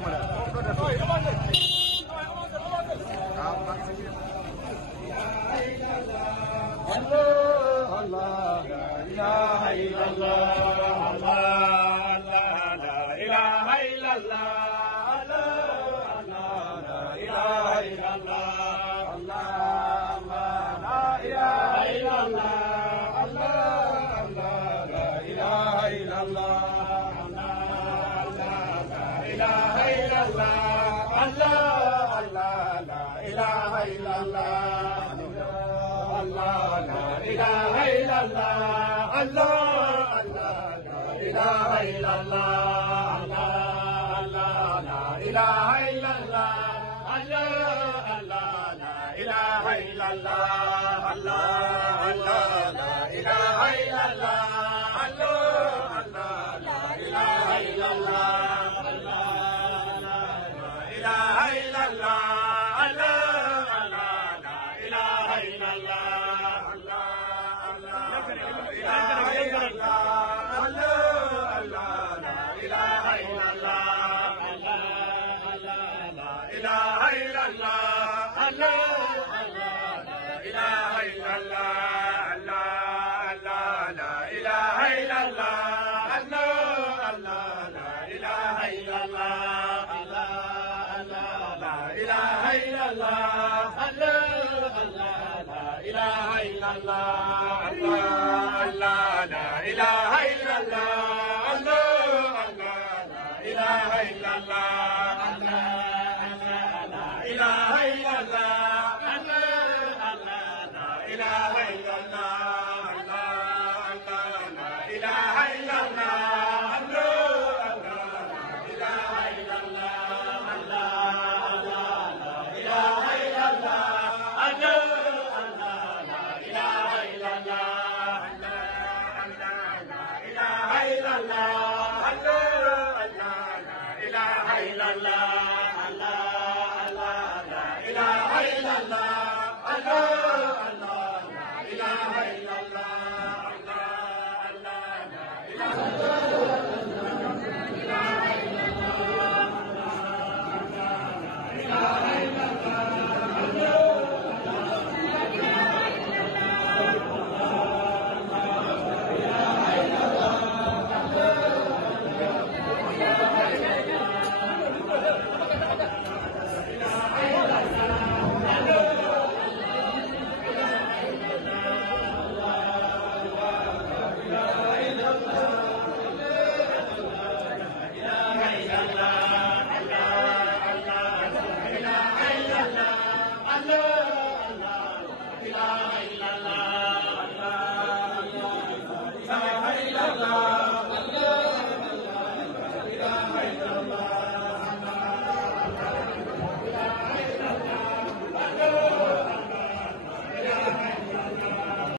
mana. Allah, la ilaha illallah, Allah, la ilaha illallah, Allah, la ilaha illallah, Allah, la ilaha illallah, Allah, la ilaha illallah, Allah, la ilaha illallah. Allah, la ilaha illallah, Allah, la ilaha illallah, Allah, la ilaha illallah, Allah, la ilaha illallah, Allah, la ilaha illallah, Allah, la ilaha illallah, la ilaha illallah. Allah